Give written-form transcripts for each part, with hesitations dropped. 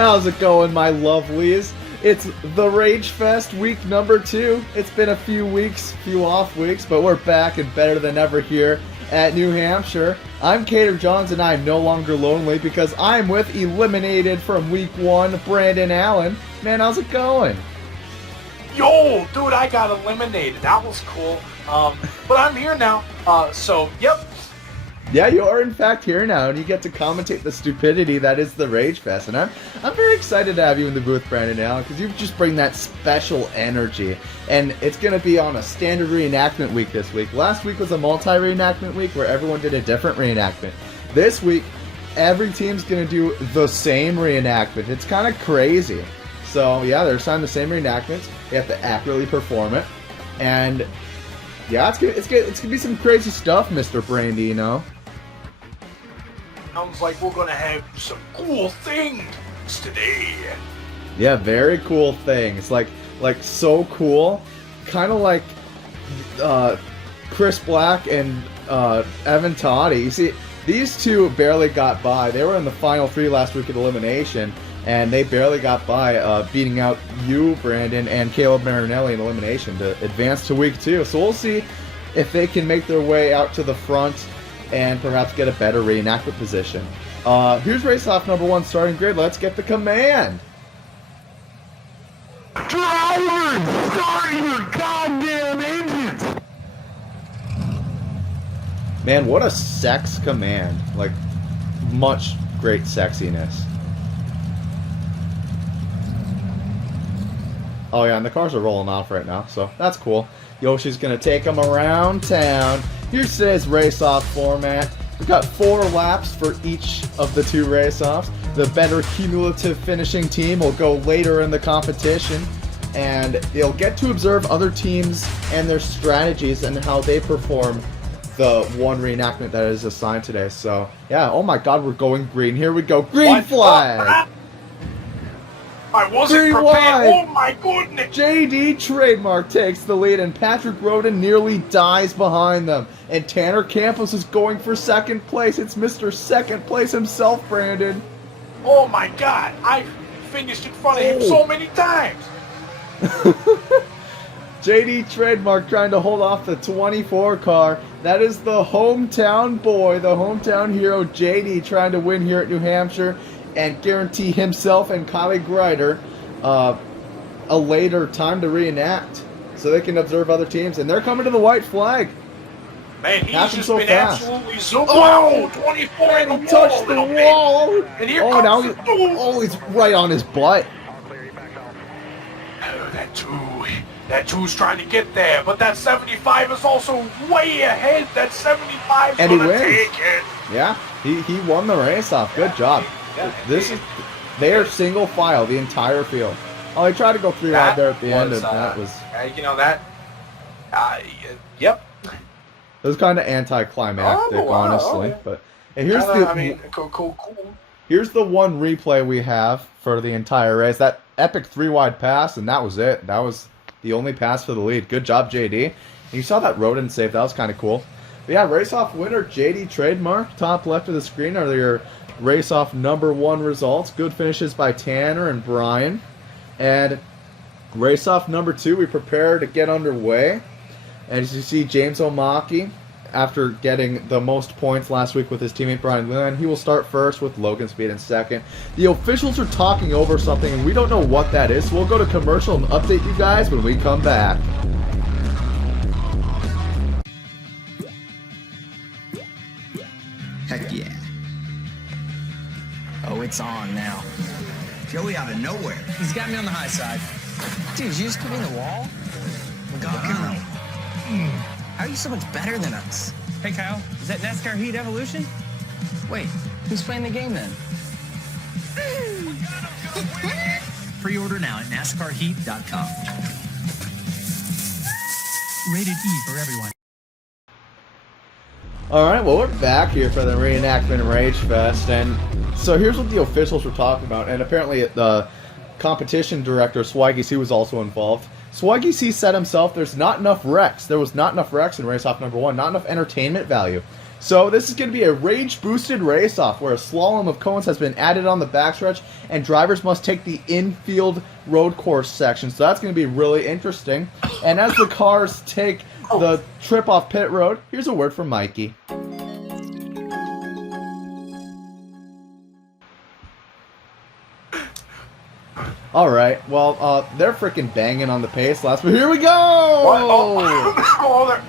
How's it going, my lovelies? It's the Ragefest week number 2. It's been a few weeks, few off weeks, but we're back and better than ever here at New Hampshire. I'm Cater Johns, and I'm no longer lonely because I'm with eliminated from week 1, Brandon Allen. Man, how's it going? Yo, dude, I got eliminated. That was cool. But I'm here now. Yep. Yeah, you are in fact here now, and you get to commentate the stupidity that is the Ragefest. And I'm very excited to have you in the booth, Brandon Allen, because you just bring that special energy. And it's going to be on a standard reenactment week this week. Last week was a multi-reenactment week where everyone did a different reenactment. This week, every team's going to do the same reenactment. It's kind of crazy. So, yeah, they're assigned the same reenactments. They have to accurately perform it. And, yeah, it's gonna be some crazy stuff, Mr. Brandy, you know? Sounds like we're gonna have some cool things today. Yeah, very cool things. Like so cool. Kind of like Chris Black and Evan Toddy. You see, these two barely got by. They were in the final 3 last week at elimination, and they barely got by, beating out you, Brandon, and Caleb Marinelli in elimination to advance to week 2. So we'll see if they can make their way out to the front and perhaps get a better reenactment position. Here's race-off number 1 starting grid. Let's get the command. Driver, start your goddamn engines! Man, what a sex command. Like, much great sexiness. Oh yeah, and the cars are rolling off right now, so that's cool. Yoshi's gonna take them around town. Here's today's race-off format. We've got 4 laps for each of the 2 race-offs. The better cumulative finishing team will go later in the competition, and they'll get to observe other teams and their strategies and how they perform the one reenactment that is assigned today. So, yeah, oh my god, we're going green. Here we go. Green flag! I wasn't prepared. Oh my goodness! JD Trademark takes the lead, and Patrick Roden nearly dies behind them. And Tanner Campos is going for 2nd place. It's Mr. 2nd place himself, Brandon. Oh my god! I finished in front of him so many times. JD Trademark trying to hold off the 24 car. That is the hometown boy, the hometown hero, JD, trying to win here at New Hampshire and guarantee himself and KYLEE GREIDER a later time to reenact so they can observe other teams. And they're coming to the white flag. Man, he's Happened just so been fast. absolutely zooming. Wow, 24 in the He touched the wall. And here comes the dude. Oh, he's right on his butt. That two's trying to get there, but that 75 is also way ahead. That 75 is gonna take it. Yeah, he won the race off. Good job. Yeah, They are single file the entire field. Oh, he tried to go 3 wide there at the end, and that was. Yep. It was kind of anticlimactic, honestly. But and here's cool. Here's the one replay we have for the entire race. That epic 3 wide pass, and that was it. That was the only pass for the lead. Good job, JD. And you saw that Roden save. That was kind of cool. But yeah, race-off winner, JD Trademark. Top left of the screen are your race-off number 1 results. Good finishes by Tanner and Brian. And race-off number 2, we prepare to get underway. And as you see, James Omaki, after getting the most points last week with his teammate Brian Lynn, he will start first with Logan Speed in 2nd. The officials are talking over something, and we don't know what that is, so we'll go to commercial and update you guys when we come back. Heck yeah. Oh, it's on now. Joey out of nowhere. He's got me on the high side. Dude, did you just put me in the wall? Wow. How are you so much better than us? Hey, Kyle, is that NASCAR Heat Evolution? Wait, who's playing the game then? Pre-order now at NASCARheat.com. Rated E for everyone. Alright, well, we're back here for the Reenactment Ragefest, and so here's what the officials were talking about, and apparently the competition director, Swiggy, he was also involved. Swaggy C said himself, there's not enough wrecks. There was not enough wrecks in race-off number 1. Not enough entertainment value. So this is going to be a rage-boosted race-off where a slalom of cones has been added on the backstretch and drivers must take the infield road course section. So that's going to be really interesting. And as the cars take the trip off pit road, here's a word from Mikey. Alright, well, they're freaking banging on the pace last, but here we go! What? Oh,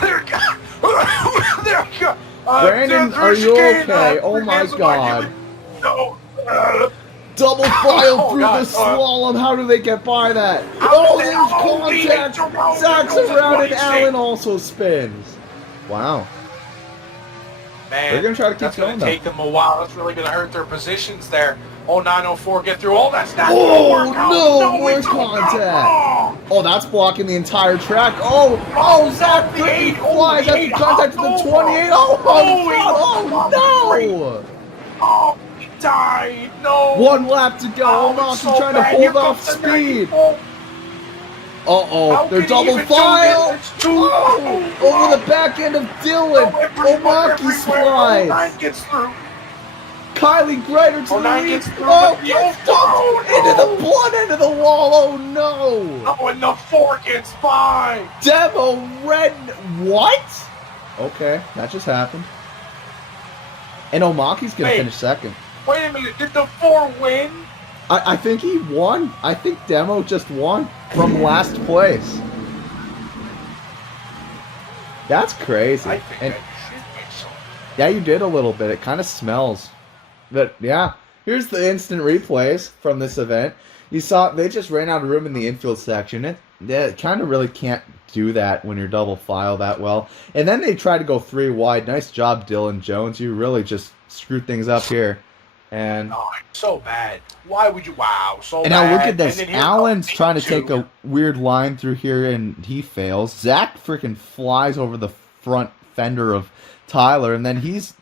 there we go. Brandon, are you okay? Oh my god. No. Double file through God, the slalom. How do they get by that? Oh, there's contact. Zach's around and Allen also spins. Wow. Man, they're going to try to keep that's going, going to take them a while. That's really going to hurt their positions there. Oh, 904 get through. Oh, that's not Oh, no, more it's contact. Oh, that's blocking the entire track. Oh, Zach freaking flies after contact to the 28. Oh, no. Oh, he died. No. One lap to go. Oh, Almost so trying to bad. hold Here off comes the speed. 94. Uh-oh, they're double file. Over the back end of Dylan. Omaki slides. 09 gets through. KYLEE GREIDER to the 09 lead. gets through. Oh, gets dumped into the blood end of the wall. Oh, no. Oh, and the 4 gets by. Demo red. What? Okay, that just happened. And Omaki's going to finish second. Wait a minute, did the 4 win? I think he won. I think Demo just won from last place. That's crazy. I think And that you should win so. yeah, you did a little bit. It kind of smells. But yeah, here's the instant replays from this event. You saw they just ran out of room in the infield section. It kind of really can't do that when you're double file that well. And then they tried to go 3 wide. Nice job, Dylan Jones. You really just screwed things up here. And Oh, so bad. Why would you? Wow, so and bad. now look at this. And then here Allen's comes trying to P2. take a weird line through here, and he fails. Zach freaking flies over the front fender of Tyler, and then he's...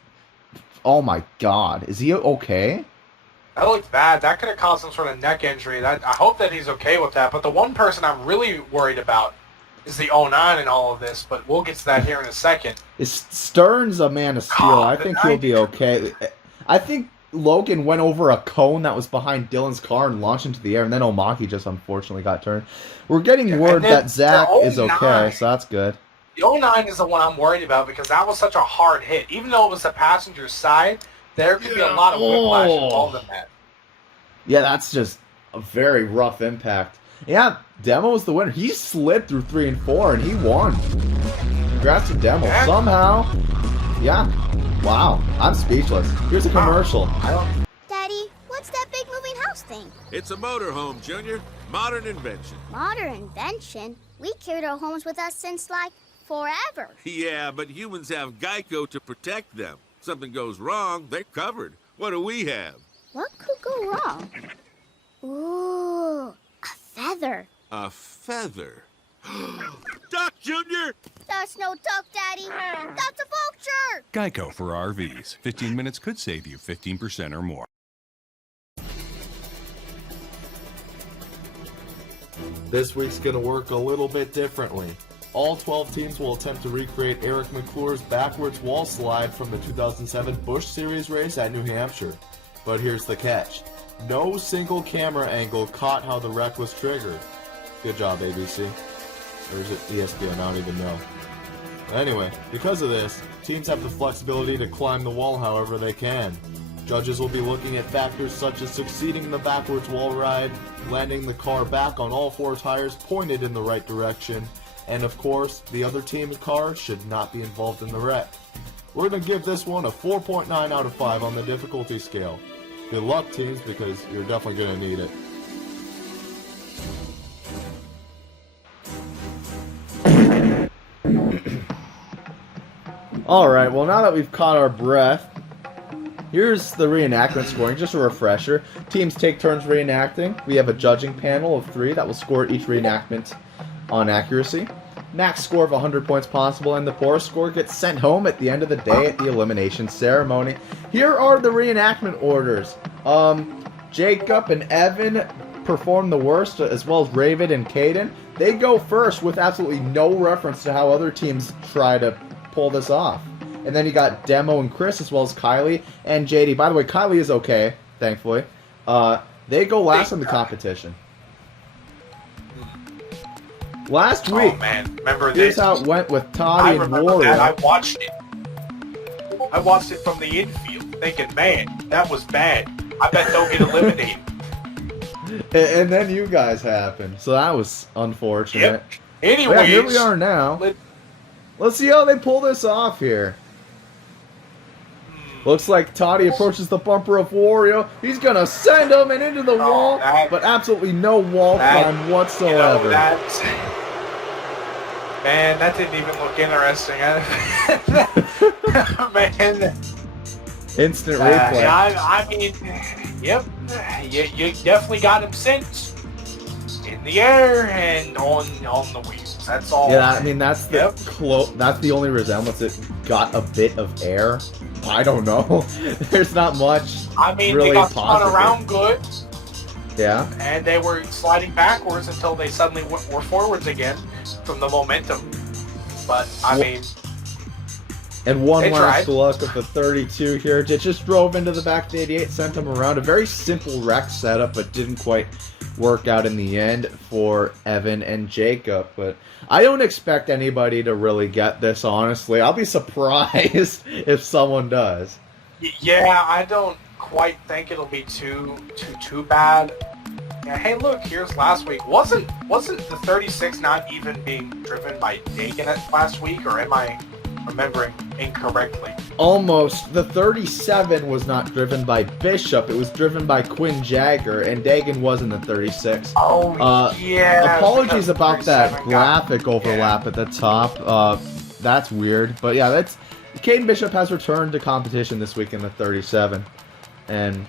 Oh my god. Is he okay? That looked bad. That could have caused some sort of neck injury. I hope that he's okay with that. But the one person I'm really worried about is the 09 in all of this. But we'll get to that here in a second. Is Stern's a man of steel? I the think he'll be 90. okay. I think Logan went over a cone that was behind Dylan's car and launched into the air, and then Omaki just unfortunately got turned. We're getting word and then that Zach the is okay, 09. so that's good. The 09 is the one I'm worried about because that was such a hard hit. Even though it was the passenger side, there could be a lot of whiplash involved in that. Yeah, that's just a very rough impact. Yeah, Demo was the winner. He slid through 3 and 4, and he won. Congrats to Demo. Yeah. Somehow, yeah. Wow, I'm speechless. Here's a commercial. Daddy, what's that big moving house thing? It's a motorhome, Junior. Modern invention. Modern invention? We carried our homes with us since, like, forever. Yeah, but humans have Geico to protect them. Something goes wrong, they're covered. What do we have? What could go wrong? Ooh, a feather. A feather. Duck, Junior! That's no duck, Daddy. That's a vulture. Geico for RVs. 15 minutes could save you 15% or more. This week's going to work a little bit differently. All 12 teams will attempt to recreate Eric McClure's backwards wall slide from the 2007 Busch Series race at New Hampshire. But here's the catch. No single camera angle caught how the wreck was triggered. Good job, ABC. Or is it ESPN? I don't even know. Anyway, because of this, teams have the flexibility to climb the wall however they can. Judges will be looking at factors such as succeeding the backwards wall ride, landing the car back on all 4 tires pointed in the right direction, and of course, the other team's car should not be involved in the wreck. We're going to give this one a 4.9 out of 5 on the difficulty scale. Good luck, teams, because you're definitely going to need it. Alright, well now that we've caught our breath, here's the reenactment scoring, just a refresher. Teams take turns reenacting. We have a judging panel of 3 that will score each reenactment on accuracy. Max score of 100 points possible, and the poorest score gets sent home at the end of the day at the elimination ceremony. Here are the reenactment orders. Jacob and Evan performed the worst, as well as Raven and Caden. They go first with absolutely no reference to how other teams try to pull this off. And then you got Demo and Chris, as well as KYLEE and JD. By the way, KYLEE is okay, thankfully. They go last in the competition. Last week, Oh man, remember here's this? how it went with I Toddy and remember Warrior. that. I watched it. I watched it from the infield, thinking, man, that was bad. I bet they'll get eliminated. And then you guys happened, so that was unfortunate. Yep. But Anyways, yeah, here we are now. Let's see how they pull this off here. Looks like Toddy approaches the bumper of Wario. He's gonna send him and into the wall, but absolutely no wall climb whatsoever. You know, man, that didn't even look interesting. Man, Instant replay. I mean, yep, you definitely got him sent in the air and on the wheels. That's all. Yeah, I mean that's the that's the only resemblance. It got a bit of air. I don't know. There's not much. I mean, really they got positive. spun around good. Yeah. And they were sliding backwards until they suddenly were forwards again from the momentum. But I mean, and one they last tried. look of the 32 here. It just drove into the back of the 88, sent him around. A very simple wreck setup, but didn't quite work out in the end for Evan and Jacob. But I don't expect anybody to really get this, honestly. I'll be surprised if someone does. Yeah, I don't quite think it'll be too bad. Yeah, hey, look, here's last week. Wasn't the 36 not even being driven by Dagan last week, or am I remembering incorrectly? Almost. The 37 was not driven by Bishop. It was driven by Quinn Jagger, and Dagan was in the 36. Oh, yeah. Apologies about that 37 graphic overlap at the top. That's weird. But yeah, that's Caden Bishop has returned to competition this week in the 37. And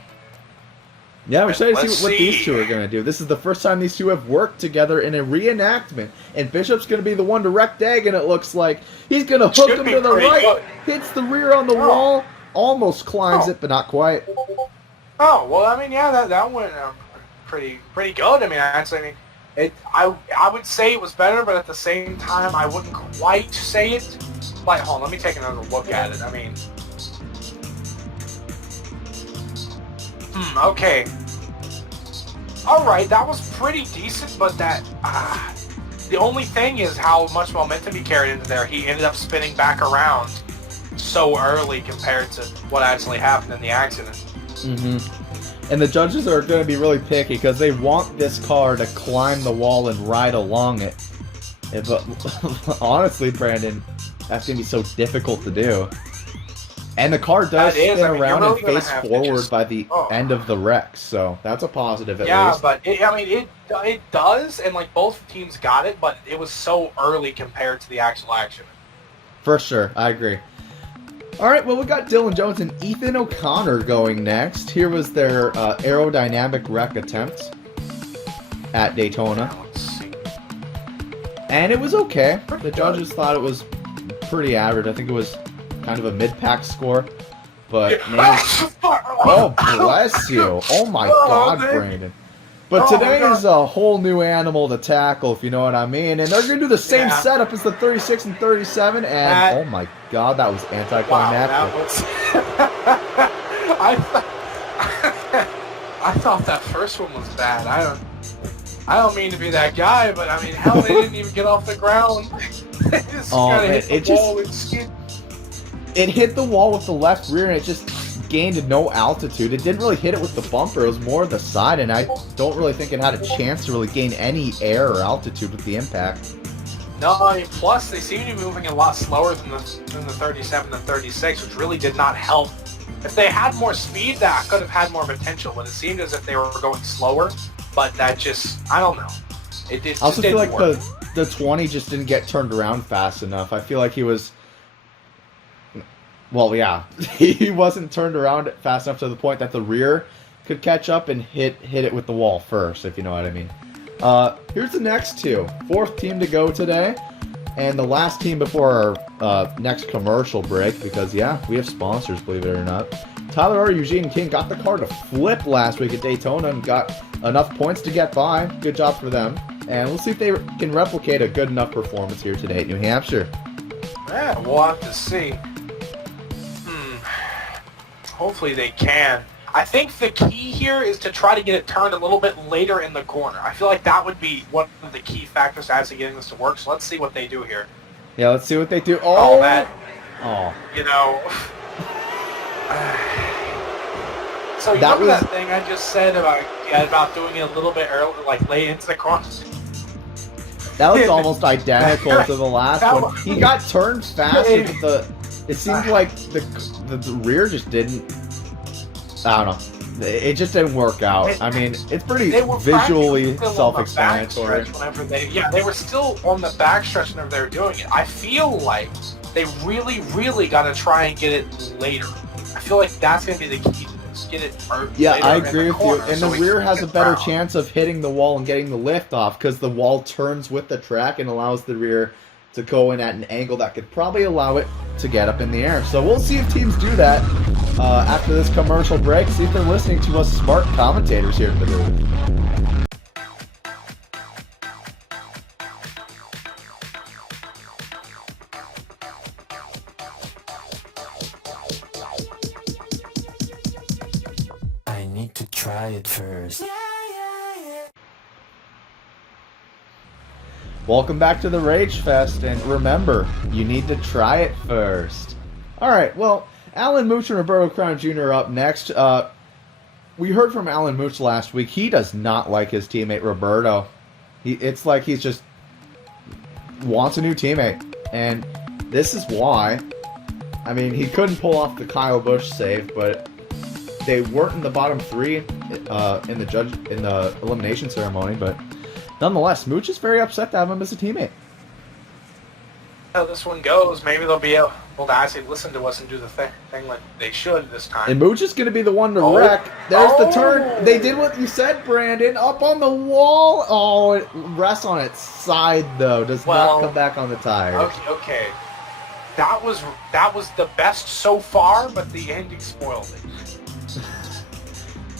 yeah, we're excited to see what these two are going to do. This is the first time these two have worked together in a reenactment. And Bishop's going to be the one to wreck Dagan, it looks like. He's going to hook him to the right, hits the rear on the wall, almost climbs it, but not quite. Oh, well, I mean, yeah, that went pretty good. I mean, actually, I would say it was better, but at the same time, I wouldn't quite say it. Like, hold on, let me take another look at it. I mean, okay. Alright, that was pretty decent, but that, the only thing is how much momentum he carried into there. He ended up spinning back around so early compared to what actually happened in the accident. Mm-hmm. And the judges are going to be really picky because they want this car to climb the wall and ride along it. But honestly, Brandon, that's going to be so difficult to do. And the car does spin around and face forward by the end of the wreck, so that's a positive at least. Yeah, but it does, and like both teams got it, but it was so early compared to the actual action. For sure, I agree. Alright, well we got Dylan Jones and Ethan O'Connor going next. Here was their aerodynamic wreck attempt at Daytona. Let's see. And it was okay. The judges thought it was pretty average. I think it was kind of a mid-pack score. But, man, oh, bless you. Oh my god, Brandon. But today is a whole new animal to tackle, if you know what I mean. And they're going to do the same setup as the 36 and 37. And, oh my god, that was anticlimactic. I thought that first one was bad. I don't mean to be that guy, but I mean, hell, they didn't even get off the ground. It hit the wall with the left rear, and it just gained no altitude. It didn't really hit it with the bumper. It was more the side, and I don't really think it had a chance to really gain any air or altitude with the impact. No, I mean, plus they seem to be moving a lot slower than the 37 and 36, which really did not help. If they had more speed, that could have had more potential, but it seemed as if they were going slower. But that just, I don't know. I also feel like the 20 just didn't get turned around fast enough. I feel like he was... Well, yeah, he wasn't turned around fast enough to the point that the rear could catch up and hit it with the wall first, if you know what I mean. Here's the next two. Fourth team to go today, and the last team before our next commercial break, because, yeah, we have sponsors, believe it or not. Tyler R. Eugene King got the car to flip last week at Daytona and got enough points to get by. Good job for them. And we'll see if they can replicate a good enough performance here today at New Hampshire. Yeah, we'll have to see. Hopefully they can. I think the key here is to try to get it turned a little bit later in the corner. I feel like that would be one of the key factors as to getting this to work. So let's see what they do here. Yeah, let's see what they do. Oh, that. Oh. You know. So you remember that thing I just said about doing it a little bit early, like late into the corner? That was almost identical to the last one. He got turned faster, but it seemed like the rear just didn't. I don't know. It just didn't work out. I mean, it's pretty visually self-explanatory. They were still on the backstretch whenever they were doing it. I feel like they really, really got to try and get it later. I feel like that's going to be the key to this. Get it Yeah, I agree with you. And the rear has a better chance of hitting the wall and getting the lift off because the wall turns with the track and allows the rear to go in at an angle that could probably allow it to get up in the air. So we'll see if teams do that after this commercial break. See if they're listening to us smart commentators here at the booth. I need to try it first. Welcome back to the Ragefest, and remember, you need to try it first. Alright, well, Alan Mooch and Roberto Crown Jr. are up next. We heard from Alan Mooch last week. He does not like his teammate Roberto. It's like he's just wants a new teammate, and this is why. I mean, he couldn't pull off the Kyle Busch save, but they weren't in the bottom three in the elimination ceremony, but nonetheless, Mooch is very upset to have him as a teammate. How this one goes, maybe they'll be able to actually listen to us and do the thing like they should this time. And Mooch is going to be the one to wreck. There's the turn. They did what you said, Brandon. Up on the wall. Oh, it rests on its side, though. Does not come back on the tires. Okay. That was the best so far, but the ending spoiled it.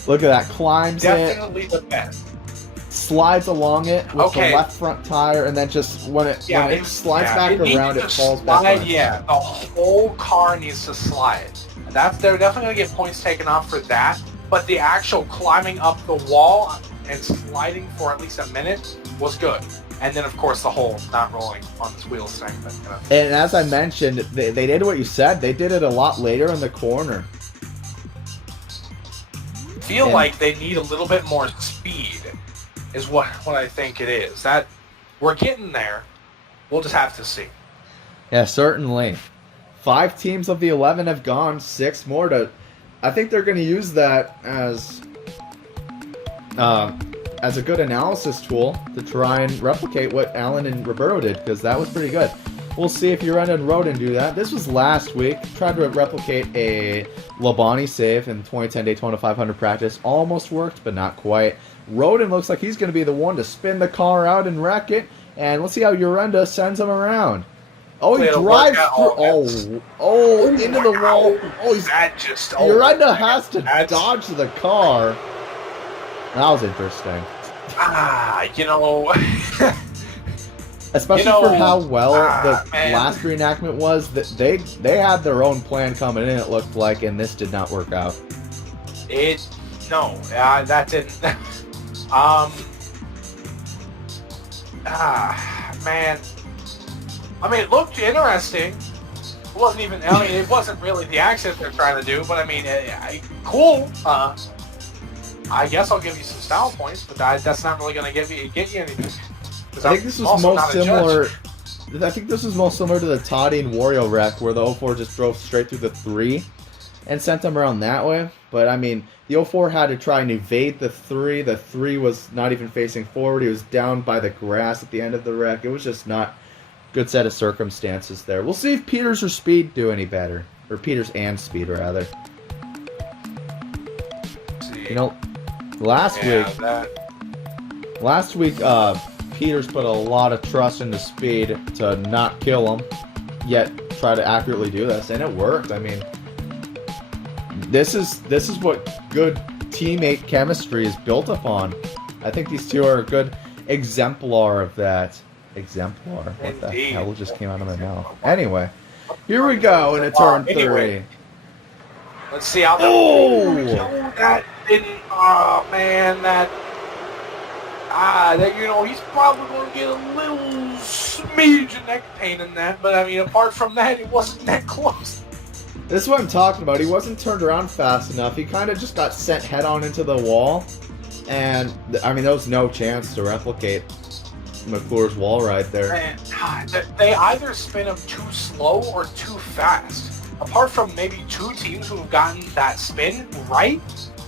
Look at that. Climbs Definitely the best. Slides along it with the left front tire, and then just when it slides back around, it falls back on it. Yeah, the whole car needs to slide. They're definitely going to get points taken off for that, but the actual climbing up the wall and sliding for at least a minute was good. And then, of course, the whole not rolling on its wheels thing. And as I mentioned, they did what you said. They did it a lot later in the corner. Feel like they need a little bit more speed is what I think it is. That we're getting there. We'll just have to see. Yeah, certainly. 5 teams of the 11 have gone. 6 more to. I think they're going to use that as a good analysis tool to try and replicate what Alan and Roberto did, because that was pretty good. We'll see if Urenda and Roden do that. This was last week. Tried to replicate a Labonte save in the 2010 Daytona 500 practice. Almost worked, but not quite. Roden looks like he's going to be the one to spin the car out and wreck it. And let's see how Urenda sends him around. Oh, he drives through. Oh, into the wall. Oh, Urenda has to dodge the car. That was interesting. Especially for how well the last reenactment was. They had their own plan coming in, it looked like, and this did not work out. That didn't. Man. I mean, it looked interesting. It wasn't even. I mean, it wasn't really the accent they're trying to do, but I mean, cool. I guess I'll give you some style points, but that's not really going to get you anything. I think this was most similar. I think this was most similar to the Toddy and Wario wreck, where the 04 just drove straight through the 3 and sent them around that way. But I mean, the 04 had to try and evade the 3. The 3 was not even facing forward. He was down by the grass at the end of the wreck. It was just not a good set of circumstances there. We'll see if Peters or Speed do any better, or Peters and Speed rather. You know, last week, Peters put a lot of trust into Speed to not kill him, yet try to accurately do this, and it worked. I mean, this is what good teammate chemistry is built upon. I think these two are a good exemplar of that. Exemplar? What the hell just came out of my mouth? Anyway, here we go into turn 3. Anyway, let's see how that... Oh! That didn't... Oh, man, that, you know, he's probably going to get a little smidge of neck pain in that, but, I mean, apart from that, it wasn't that close. This is what I'm talking about. He wasn't turned around fast enough. He kind of just got sent head-on into the wall, and, I mean, there was no chance to replicate McClure's wall right there. Man, they either spin him too slow or too fast. Apart from maybe 2 teams who have gotten that spin right,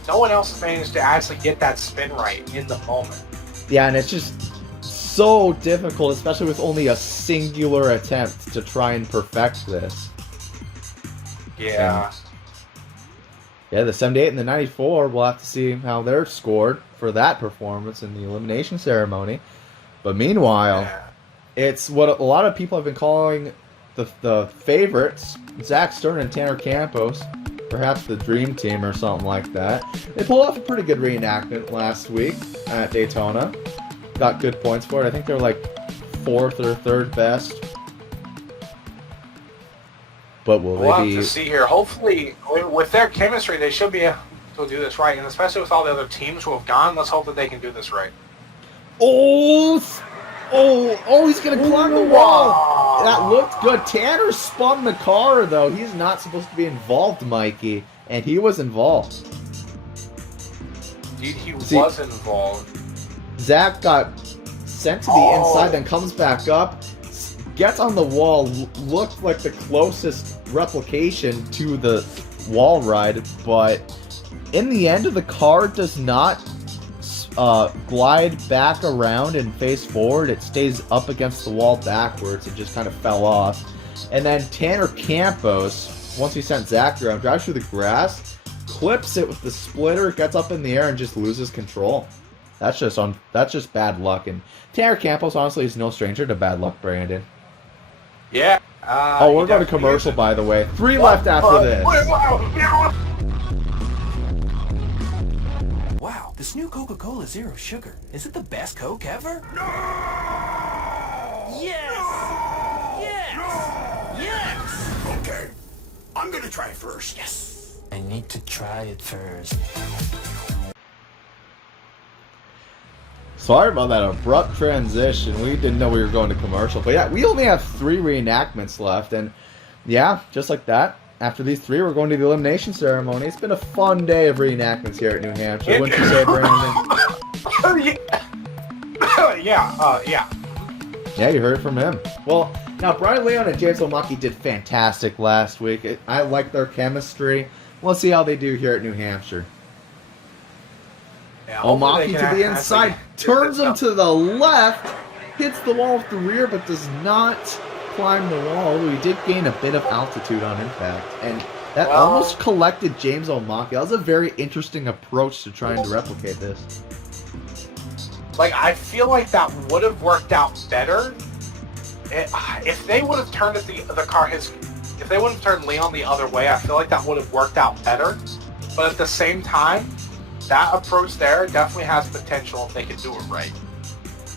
no one else has managed to actually get that spin right in the moment. Yeah, and it's just so difficult, especially with only a singular attempt to try and perfect this. Yeah. Yeah, the 78 and the 94, we'll have to see how they're scored for that performance in the elimination ceremony. But meanwhile, it's what a lot of people have been calling the favorites, Zach Stern and Tanner Campos, perhaps the dream team or something like that. They pulled off a pretty good reenactment last week at Daytona. Got good points for it. I think they're like 4th or 3rd best. But will we'll they be... have to see here. Hopefully, with their chemistry, they should be able to do this right. And especially with all the other teams who have gone, let's hope that they can do this right. Oh, he's going to climb the wall. That looked good. Tanner spun the car, though. He's not supposed to be involved, Mikey. And he was involved. Indeed, he was involved. Zach got sent to the inside, then comes back up, gets on the wall, looked like the closest replication to the wall ride, but in the end, the car does not glide back around and face forward. It stays up against the wall backwards. It just kind of fell off. And then Tanner Campos, once he sent Zach around, drives through the grass, clips it with the splitter, gets up in the air, and just loses control. That's just bad luck. And Tanner Campos, honestly, is no stranger to bad luck, Brandon. Yeah. We're going to commercial, by the way. 3 left after this. Wow, this new Coca-Cola Zero Sugar. Is it the best Coke ever? No! Yes! No! Yes! Yes! Okay, I'm gonna try it first. Yes! I need to try it first. Sorry about that abrupt transition. We didn't know we were going to commercial. But yeah, we only have 3 reenactments left. And yeah, just like that, after these 3, we're going to the elimination ceremony. It's been a fun day of reenactments here at New Hampshire. Wouldn't you say, Brandon? Yeah. Yeah, you heard it from him. Well, now Brian Leon and James Omaki did fantastic last week. I like their chemistry. We'll see how they do here at New Hampshire. Yeah, Omaki to the inside, turns him to the left, hits the wall with the rear, but does not climb the wall. Although he did gain a bit of altitude on impact, and that almost collected James Omaki. That was a very interesting approach to trying to replicate this. Like, I feel like that would have worked out better if they would have turned if they would have turned Leon the other way. I feel like that would have worked out better. But at the same time, that approach there definitely has potential if they can do it right.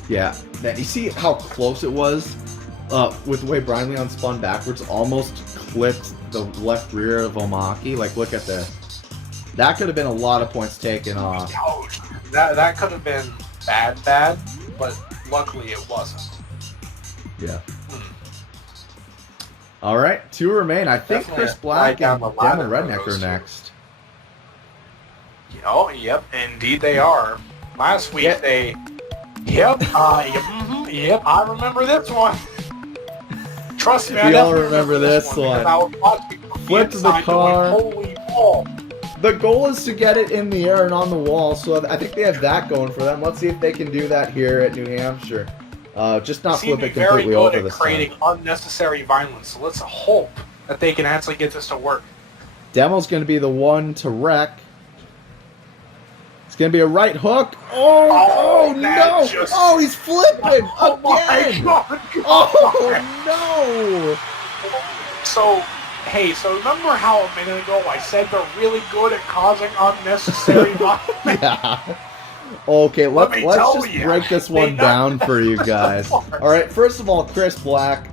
Yeah, you see how close it was with the way Brian Leon spun backwards, almost clipped the left rear of Omaki. Like, look at this. That could have been a lot of points taken off. That could have been bad, but luckily it wasn't. Yeah. All right, 2 remain. I think Definitely Chris Black and the Devin Redneck are next. Oh, yep, indeed they are. Last week they... Yep, I remember this one. Trust me, I We all definitely remember this one. I was watching Flipped the car. going, holy ball. The goal is to get it in the air and on the wall, so I think they have that going for them. Let's see if they can do that here at New Hampshire. Just not flip it completely over this time. Creating unnecessary violence, so let's hope that they can actually get this to work. Demo's going to be the one to wreck. It's going to be a right hook. Oh no! Oh, he's flipping again! Oh, my God. Oh no! So, Hey, so remember how a minute ago I said they're really good at causing unnecessary violence? Yeah. Okay, let's just break this one down for you guys. All right, first of all, Chris Black,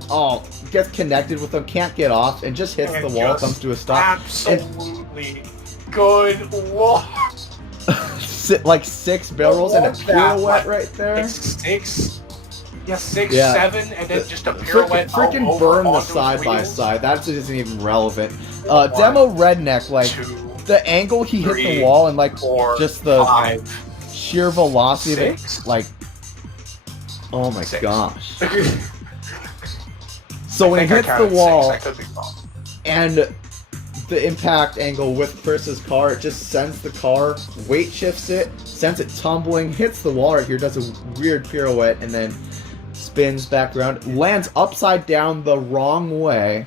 gets connected with them, can't get off, and just hits the wall, comes to a stop. Absolutely good wall. Like 6 barrels and a pirouette right there. 6, 7, and then just a pirouette. Freaking burn the side by side. That isn't even relevant. Demo Redneck, like the angle he hit the wall and like just the sheer velocity of it, like, oh my gosh. So when he hits the wall and the impact angle with Chris's car, it just sends the car, weight shifts it, sends it tumbling, hits the wall right here, does a weird pirouette, and then spins back around, lands upside down the wrong way.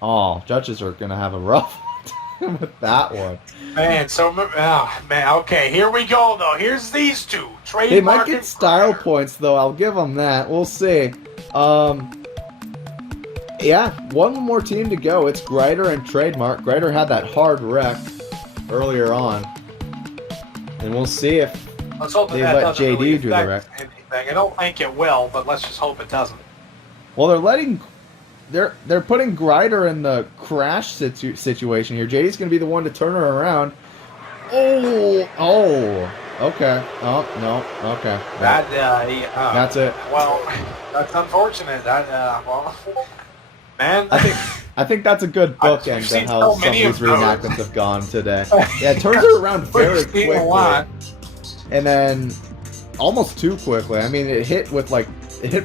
Oh, judges are gonna have a rough time with that one. Man, okay, here we go though. Here's these two. Trademark. They might get style points though. I'll give them that. We'll see. Yeah, one more team to go. It's GREIDER and Trademark. GREIDER had that hard wreck earlier on, and we'll see if they let JD really do the wreck. I don't think it will, but let's just hope it doesn't. Well, they're putting GREIDER in the crash situation here. JD's going to be the one to turn her around. Oh, okay. Oh, no, okay. That's it. Well, that's unfortunate. Man, I think that's a good bookend to how some of these reenactments have gone today. Yeah, it turns her around very quickly, and then almost too quickly. I mean, it hit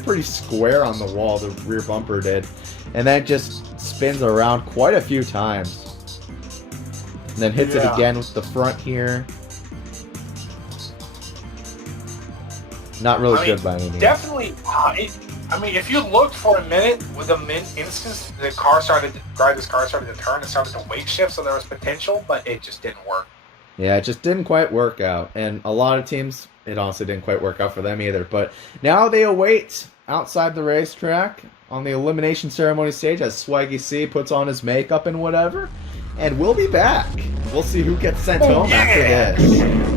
pretty square on the wall. The rear bumper did. And then it just spins around quite a few times. And then hits it again with the front here. Not really good by any means. Definitely. If you looked for a minute, with a instance, GREIDER's car started to turn and started to weight shift, so there was potential, but it just didn't work. Yeah, it just didn't quite work out. And a lot of teams, it honestly didn't quite work out for them either. But now they await outside the racetrack on the elimination ceremony stage as Swaggy C puts on his makeup and whatever. And we'll be back. We'll see who gets sent home after this.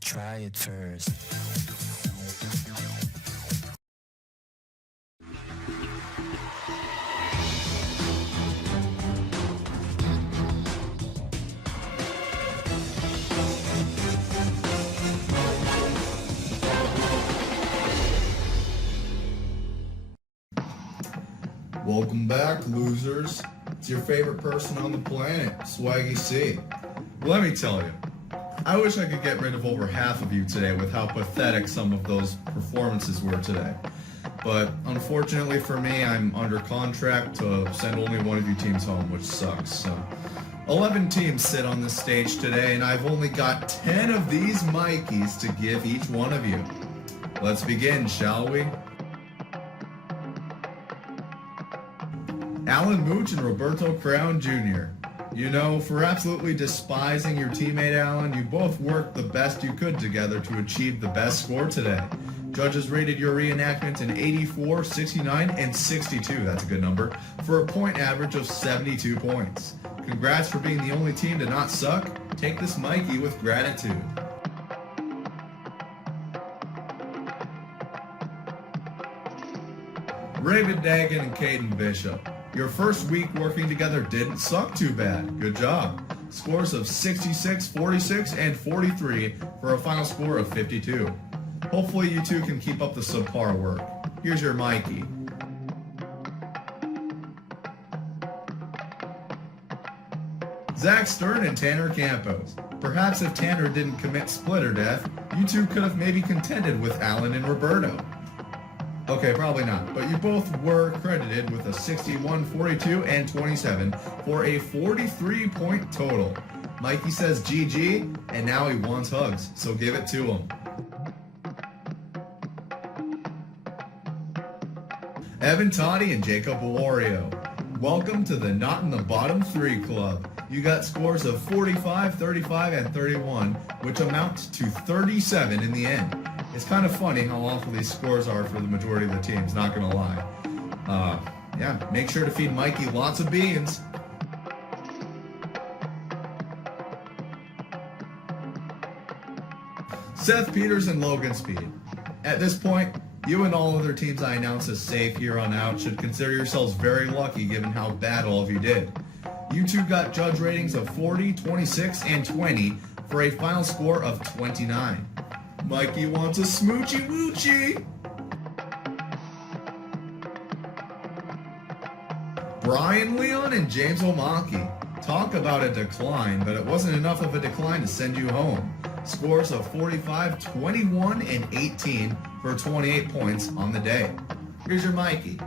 Try it first. Welcome back, losers. It's your favorite person on the planet, Swaggy C. Let me tell you, I wish I could get rid of over half of you today with how pathetic some of those performances were today. But unfortunately for me, I'm under contract to send only one of you teams home, which sucks. So 11 teams sit on this stage today, and I've only got 10 of these Mikeys to give each one of you. Let's begin, shall we? Alan Mooch and Roberto Crown Jr. You know, for absolutely despising your teammate Alan, you both worked the best you could together to achieve the best score today. Judges rated your reenactment an 84, 69, and 62, that's a good number, for a point average of 72 points. Congrats for being the only team to not suck. Take this Mikey with gratitude. Raven Dagan and Caden Bishop. Your first week working together didn't suck too bad. Good job. Scores of 66, 46, and 43 for a final score of 52. Hopefully you two can keep up the subpar work. Here's your Mikey. Zach Stern and Tanner Campos. Perhaps if Tanner didn't commit splitter death, you two could have maybe contended with Alan and Roberto. Okay, probably not. But you both were credited with a 61, 42, and 27 for a 43-point total. Mikey says GG, and now he wants hugs, so give it to him. Evan Toddy and Jacob Wario. Welcome to the Not in the Bottom 3 Club. You got scores of 45, 35, and 31, which amount to 37 in the end. It's kind of funny how awful these scores are for the majority of the teams, not gonna lie. Yeah, make sure to feed Mikey lots of beans. Seth Peters and Logan Speed. At this point, you and all other teams I announce as safe here on out should consider yourselves very lucky given how bad all of you did. You two got judge ratings of 40, 26, and 20 for a final score of 29. Mikey wants a smoochy woochie! Brian Leon and James Omaki. Talk about a decline, but it wasn't enough of a decline to send you home. Scores of 45, 21, and 18 for 28 points on the day. Here's your Mikey.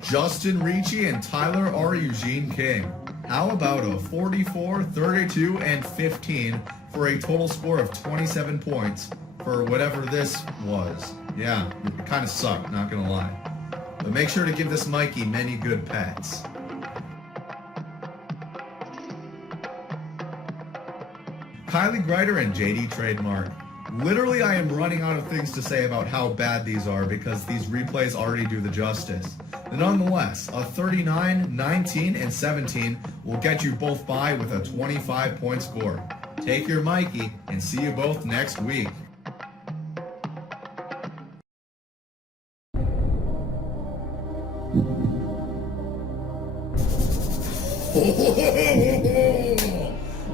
Justin Ricci and Tyler R. Eugene King. How about a 44, 32, and 15 for a total score of 27 points for whatever this was? Yeah, it kind of sucked, not gonna lie. But make sure to give this Mikey many good pets. KYLEE GREIDER and JD TRADEMARK. Literally, I am running out of things to say about how bad these are because these replays already do the justice. But nonetheless, a 39, 19, and 17 will get you both by with a 25-point score. Take your Mikey and see you both next week.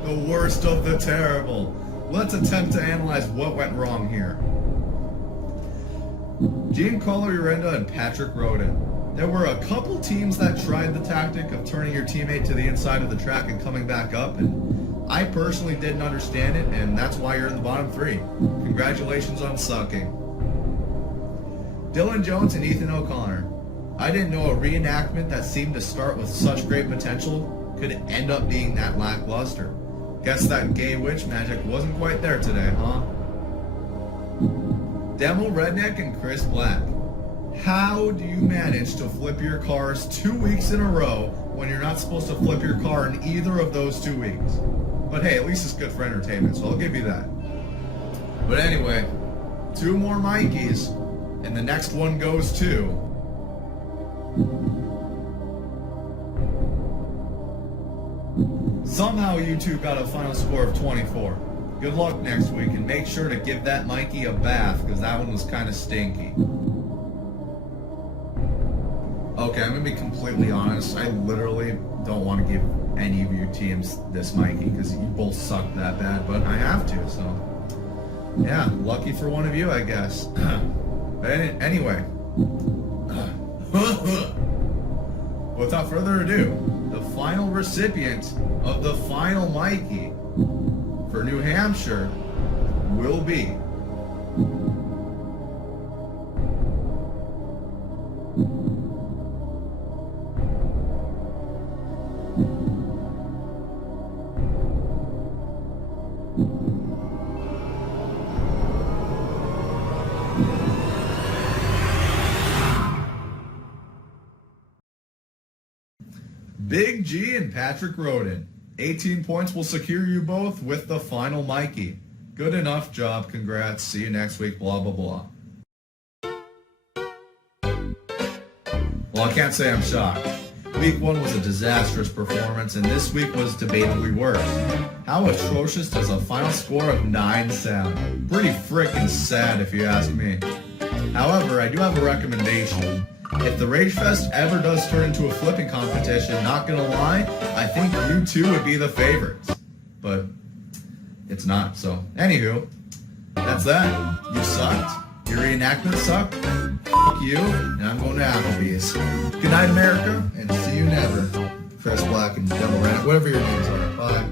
The worst of the terrible. Let's attempt to analyze what went wrong here. Giancarlo Urenda and Patrick Roden. There were a couple teams that tried the tactic of turning your teammate to the inside of the track and coming back up, and I personally didn't understand it, and that's why you're in the bottom 3. Congratulations on sucking. Dylan Jones and Ethan O'Connor. I didn't know a reenactment that seemed to start with such great potential could end up being that lackluster. Guess that gay witch magic wasn't quite there today, huh? Demo Redneck and Chris Black. How do you manage to flip your cars 2 weeks in a row when you're not supposed to flip your car in either of those 2 weeks? But hey, at least it's good for entertainment, so I'll give you that. But anyway, 2 more Mikeys, and the next one goes to... Somehow you two got a final score of 24. Good luck next week, and make sure to give that Mikey a bath, because that one was kind of stinky. Okay, I'm going to be completely honest. I literally don't want to give any of your teams this Mikey, because you both suck that bad, but I have to, so... Yeah, lucky for one of you, I guess. But anyway... Without further ado, the final recipient of the final Mikey for New Hampshire will be Big G and Patrick Roden. 18 points will secure you both with the final Mikey. Good enough job, congrats, see you next week, blah blah blah. Well, I can't say I'm shocked. Week 1 was a disastrous performance, and this week was debatably worse. How atrocious does a final score of 9 sound? Pretty frickin' sad if you ask me. However, I do have a recommendation. If the Ragefest ever does turn into a flipping competition, not gonna lie, I think you two would be the favorites. But it's not, so. Anywho, that's that. You sucked. Your reenactment sucked. Fuck you, and I'm going to Applebee's. Good night, America, and see you never. Chris Black and Devil Rat, whatever your names are. Bye.